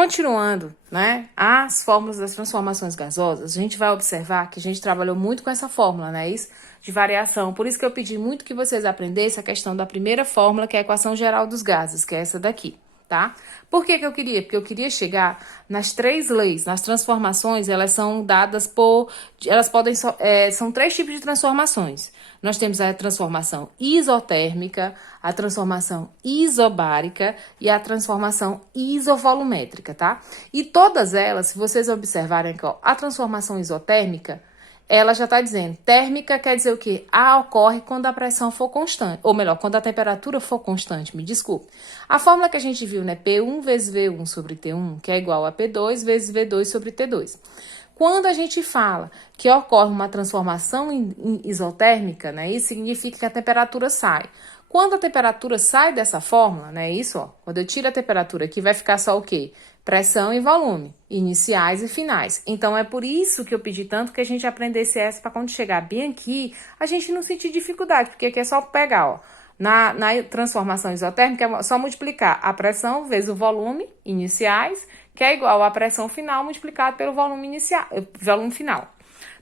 Continuando, né, as fórmulas das transformações gasosas, a gente vai observar que a gente trabalhou muito com essa fórmula, né, isso, de variação. Por isso que eu pedi muito que vocês aprendessem a questão da primeira fórmula, que é a equação geral dos gases, que é essa daqui, tá? Por que que eu queria? Porque eu queria chegar nas três leis. Nas transformações, elas são dadas por... Elas podem... são três tipos de transformações. Nós temos a transformação isotérmica, a transformação isobárica e a transformação isovolumétrica, tá? E todas elas, se vocês observarem aqui, ó, a transformação isotérmica, ela já está dizendo, térmica quer dizer o quê? A ocorre quando a pressão for constante, ou melhor, quando a temperatura for constante, me desculpe. A fórmula que a gente viu, né, P1 vezes V1 sobre T1, que é igual a P2 vezes V2 sobre T2. Quando a gente fala que ocorre uma transformação isotérmica, né, isso significa que a temperatura sai. Quando a temperatura sai dessa fórmula, né, isso, ó, quando eu tiro a temperatura aqui, vai ficar só o quê? Pressão e volume, iniciais e finais. Então, é por isso que eu pedi tanto que a gente aprendesse essa para quando chegar bem aqui, a gente não sentir dificuldade, porque aqui é só pegar, ó. Na transformação isotérmica, é só multiplicar a pressão vezes o volume, iniciais, que é igual à pressão final multiplicado pelo volume inicial, volume final,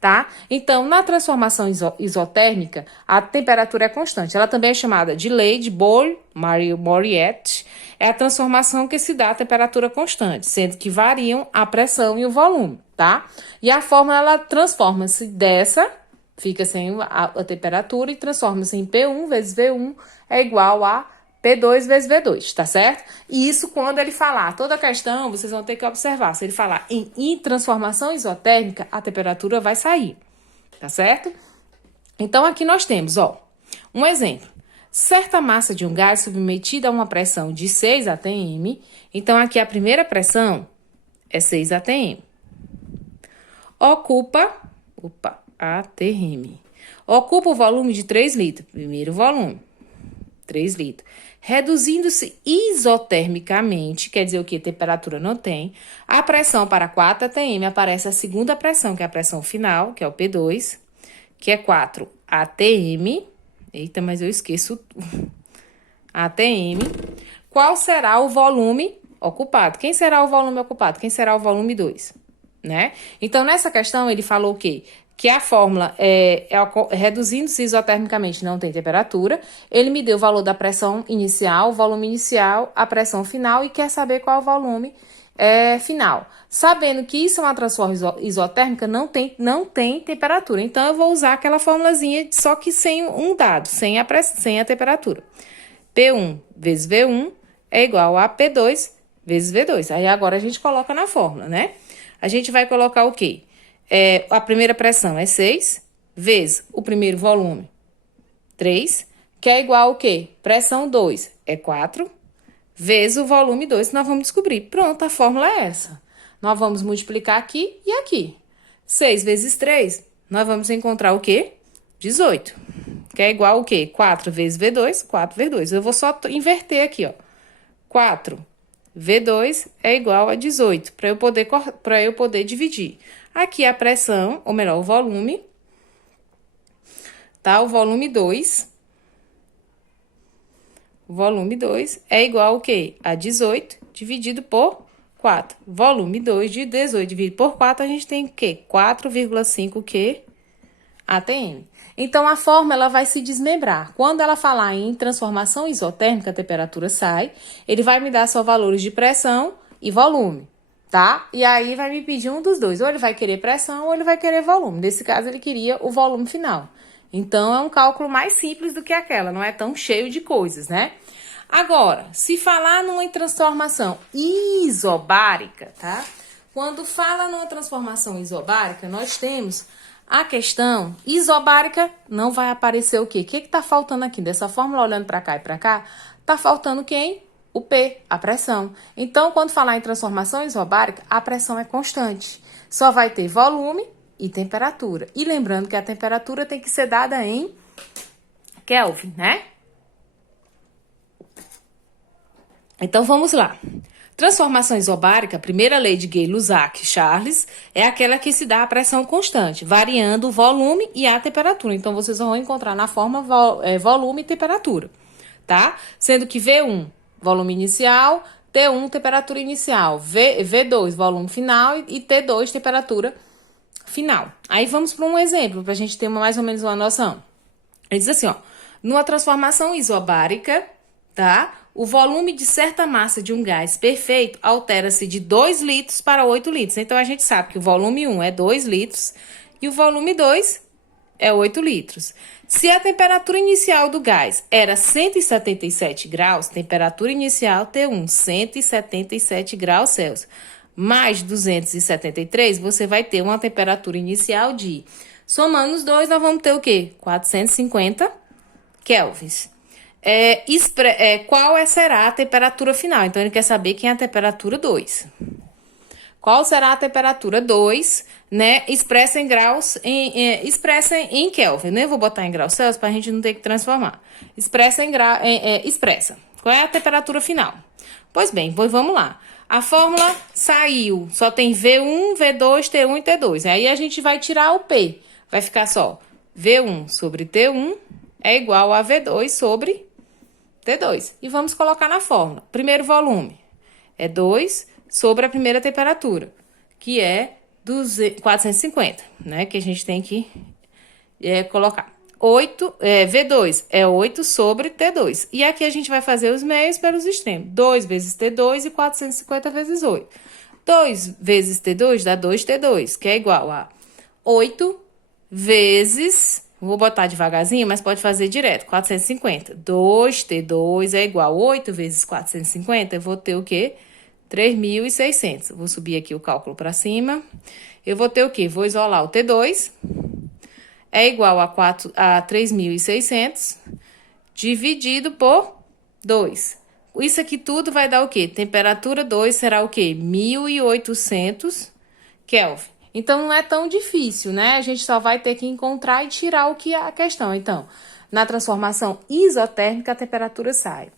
tá? Então, na transformação isotérmica, a temperatura é constante. Ela também é chamada de lei de Boyle-Moriet. É a transformação que se dá a temperatura constante, sendo que variam a pressão e o volume, tá? E a fórmula, ela transforma-se dessa, fica sem a temperatura, e transforma-se em P1 vezes V1 é igual a P2 vezes V2, tá certo? E isso quando ele falar, toda a questão, vocês vão ter que observar, se ele falar em transformação isotérmica, a temperatura vai sair, tá certo? Então, aqui nós temos, ó, um exemplo. Certa massa de um gás submetida a uma pressão de 6 atm, então aqui a primeira pressão é 6 atm. ATM. Ocupa o volume de 3 litros, primeiro volume, 3 litros. Reduzindo-se isotermicamente, quer dizer o que? Temperatura não tem. A pressão para 4 atm aparece a segunda pressão, que é a pressão final, que é o P2, que é 4 atm. Eita, mas eu esqueço. ATM. Qual será o volume ocupado? Quem será o volume ocupado? Quem será o volume 2? Né? Então, nessa questão, ele falou o quê? Que a fórmula reduzindo-se isotermicamente não tem temperatura. Ele me deu o valor da pressão inicial, o volume inicial, a pressão final e quer saber qual é o volume final. Sabendo que isso é uma transformação isotérmica, não tem temperatura. Então, eu vou usar aquela formulazinha, só que sem um dado, sem a temperatura. P1 vezes V1 é igual a P2 vezes V2. Aí, agora, a gente coloca na fórmula, né? A gente vai colocar o quê? A primeira pressão é 6, vezes o primeiro volume, 3, que é igual ao quê? Pressão 2 é 4, vezes o volume 2, nós vamos descobrir. Pronto, a fórmula é essa. Nós vamos multiplicar aqui e aqui. 6 vezes 3, nós vamos encontrar o quê? 18, que é igual ao quê? 4 vezes V2, 4 vezes 2. Eu vou só inverter aqui, ó. 4 V2 é igual a 18, para eu poder dividir. Aqui a pressão, ou melhor, o volume, tá? O volume 2. O volume 2 é igual ao quê? A 18 dividido por 4. Volume 2 de 18 dividido por 4, a gente tem o quê? 4,5 quê? ATM. Então, a fórmula ela vai se desmembrar. Quando ela falar em transformação isotérmica, a temperatura sai, ele vai me dar só valores de pressão e volume, tá? E aí, vai me pedir um dos dois. Ou ele vai querer pressão ou ele vai querer volume. Nesse caso, ele queria o volume final. Então, é um cálculo mais simples do que aquela, não é tão cheio de coisas, né? Agora, se falar numa transformação isobárica, tá? Quando fala numa transformação isobárica, nós temos a questão isobárica, não vai aparecer o quê? O que tá faltando aqui? Dessa fórmula, olhando para cá e para cá, tá faltando quem? O P, a pressão. Então, quando falar em transformação isobárica, a pressão é constante. Só vai ter volume e temperatura. E lembrando que a temperatura tem que ser dada em Kelvin, né? Então, vamos lá. Transformação isobárica, a primeira lei de Gay-Lussac-Charles, é aquela que se dá a pressão constante, variando o volume e a temperatura. Então, vocês vão encontrar na forma volume e temperatura, tá? Sendo que V1, volume inicial, T1, temperatura inicial, V2, volume final, e T2, temperatura final. Aí vamos para um exemplo, para a gente ter mais ou menos uma noção. Ele diz assim, ó, numa transformação isobárica, tá? O volume de certa massa de um gás perfeito altera-se de 2 litros para 8 litros. Então, a gente sabe que o volume 1 é 2 litros e o volume 2 é 8 litros. Se a temperatura inicial do gás era 177 graus, temperatura inicial T1, 177 graus Celsius, mais 273, você vai ter uma temperatura inicial de... Somando os dois, nós vamos ter o quê? 450 kelvins. Qual será a temperatura final? Então, ele quer saber quem é a temperatura 2. Qual será a temperatura 2, né? Expressa em graus, expressa em Kelvin. Nem vou botar em graus Celsius para a gente não ter que transformar. Expressa. Qual é a temperatura final? Pois bem, vamos lá. A fórmula saiu, só tem V1, V2, T1 e T2. Aí a gente vai tirar o P. Vai ficar só V1 sobre T1 é igual a V2 sobre T2. E vamos colocar na fórmula. Primeiro volume é 2 sobre a primeira temperatura, que é 450, né? Que a gente tem que colocar. V2 é 8 sobre T2. E aqui a gente vai fazer os meios pelos extremos. 2 vezes T2 e 450 vezes 8. 2 vezes T2 dá 2T2, que é igual a 8 vezes... Vou botar devagarzinho, mas pode fazer direto. 450. 2T2 é igual a 8 vezes 450. Eu vou ter o quê? 3.600. Vou subir aqui o cálculo para cima. Eu vou ter o quê? Vou isolar o T2. É igual a 3.600 dividido por 2. Isso aqui tudo vai dar o quê? Temperatura 2 será o quê? 1.800 Kelvin. Então, não é tão difícil, né? A gente só vai ter que encontrar e tirar o que é a questão. Então, na transformação isotérmica, a temperatura sai.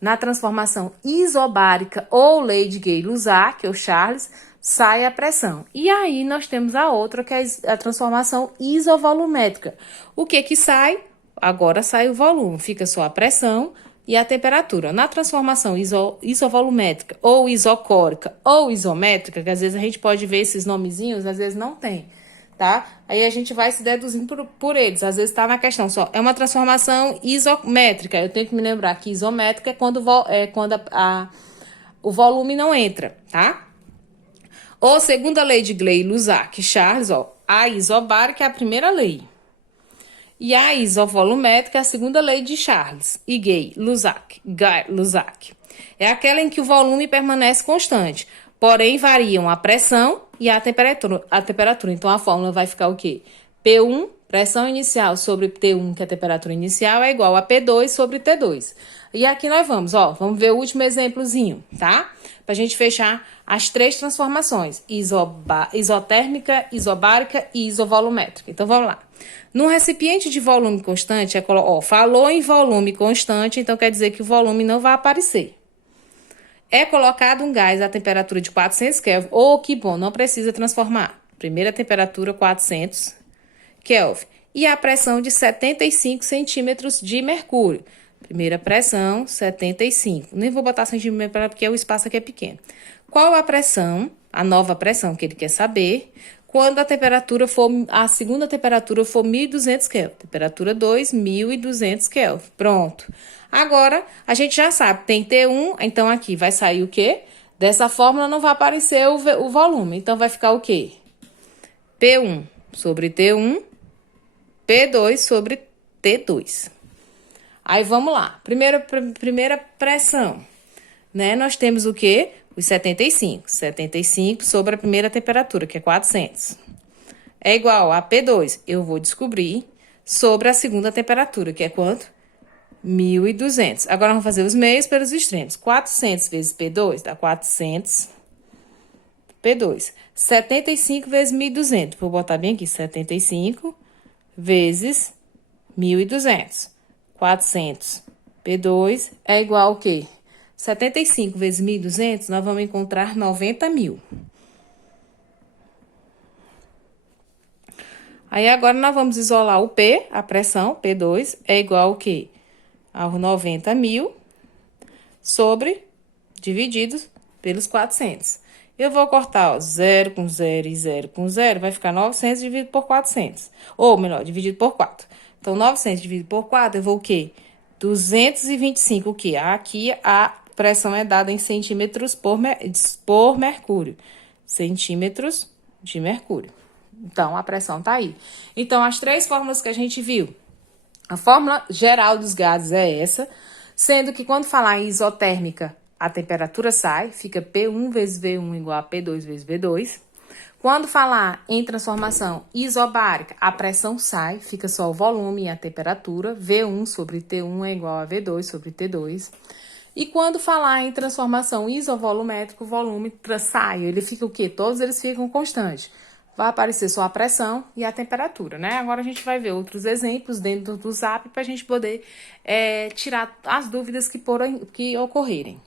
Na transformação isobárica ou lei de Gay-Lussac, ou Charles, sai a pressão. E aí, nós temos a outra, que é a transformação isovolumétrica. O que sai? Agora sai o volume, fica só a pressão e a temperatura. Na transformação isovolumétrica, ou isocórica, ou isométrica, que às vezes a gente pode ver esses nomezinhos, às vezes não tem, tá? Aí a gente vai se deduzindo por eles, às vezes tá na questão só. É uma transformação isométrica, eu tenho que me lembrar que isométrica é quando o volume não entra, tá? Ou segundo a lei de Gay-Lussac, Charles, ó, a isobárica é a primeira lei. E a isovolumétrica é a segunda lei de Charles e Gay-Lussac. É aquela em que o volume permanece constante, porém variam a pressão e a temperatura. Então, a fórmula vai ficar o quê? P1, pressão inicial sobre T1, que é a temperatura inicial, é igual a P2 sobre T2. E aqui nós vamos ver o último exemplozinho, tá? Pra gente fechar as 3 transformações, isotérmica, isobárica e isovolumétrica. Então, vamos lá. Num recipiente de volume constante, falou em volume constante, então quer dizer que o volume não vai aparecer. É colocado um gás à temperatura de 400 Kelvin, que bom, não precisa transformar. Primeira temperatura, 400 Kelvin. E a pressão de 75 centímetros de mercúrio. Primeira pressão, 75. Nem vou botar centímetro porque o espaço aqui é pequeno. Qual a pressão, a nova pressão que ele quer saber, quando a segunda temperatura for 1.200 Kelvin. Temperatura 2, 1.200 Kelvin. Pronto. Agora, a gente já sabe, tem T1, então aqui vai sair o quê? Dessa fórmula não vai aparecer o volume. Então, vai ficar o quê? P1 sobre T1, P2 sobre T2. Aí, vamos lá. Primeira pressão, né? Nós temos o quê? Os 75. 75 sobre a primeira temperatura, que é 400. É igual a P2. Eu vou descobrir sobre a segunda temperatura, que é quanto? 1.200. Agora, vamos fazer os meios pelos extremos. 400 vezes P2 dá 400 P2. 75 vezes 1.200. Vou botar bem aqui. 75 vezes 1.200. 400 P2 é igual ao quê? 75 vezes 1.200, nós vamos encontrar 90.000. Aí, agora, nós vamos isolar o P, a pressão, P2, é igual ao quê? Aos 90.000 sobre divididos pelos 400. Eu vou cortar, ó, 0 com 0 e 0 com 0, vai ficar 900 dividido por 400. Ou melhor, dividido por 4. Então, 900 dividido por 4, eu vou o quê? 225, o quê? Aqui a pressão é dada em centímetros por mercúrio. Centímetros de mercúrio. Então, a pressão tá aí. Então, as três fórmulas que a gente viu. A fórmula geral dos gases é essa, sendo que quando falar em isotérmica, a temperatura sai, fica P1 vezes V1 igual a P2 vezes V2. Quando falar em transformação isobárica, a pressão sai, fica só o volume e a temperatura, V1 sobre T1 é igual a V2 sobre T2. E quando falar em transformação isovolumétrica, o volume sai, ele fica o quê? Todos eles ficam constantes. Vai aparecer só a pressão e a temperatura, né? Agora a gente vai ver outros exemplos dentro do Zap para a gente poder tirar as dúvidas que ocorrerem.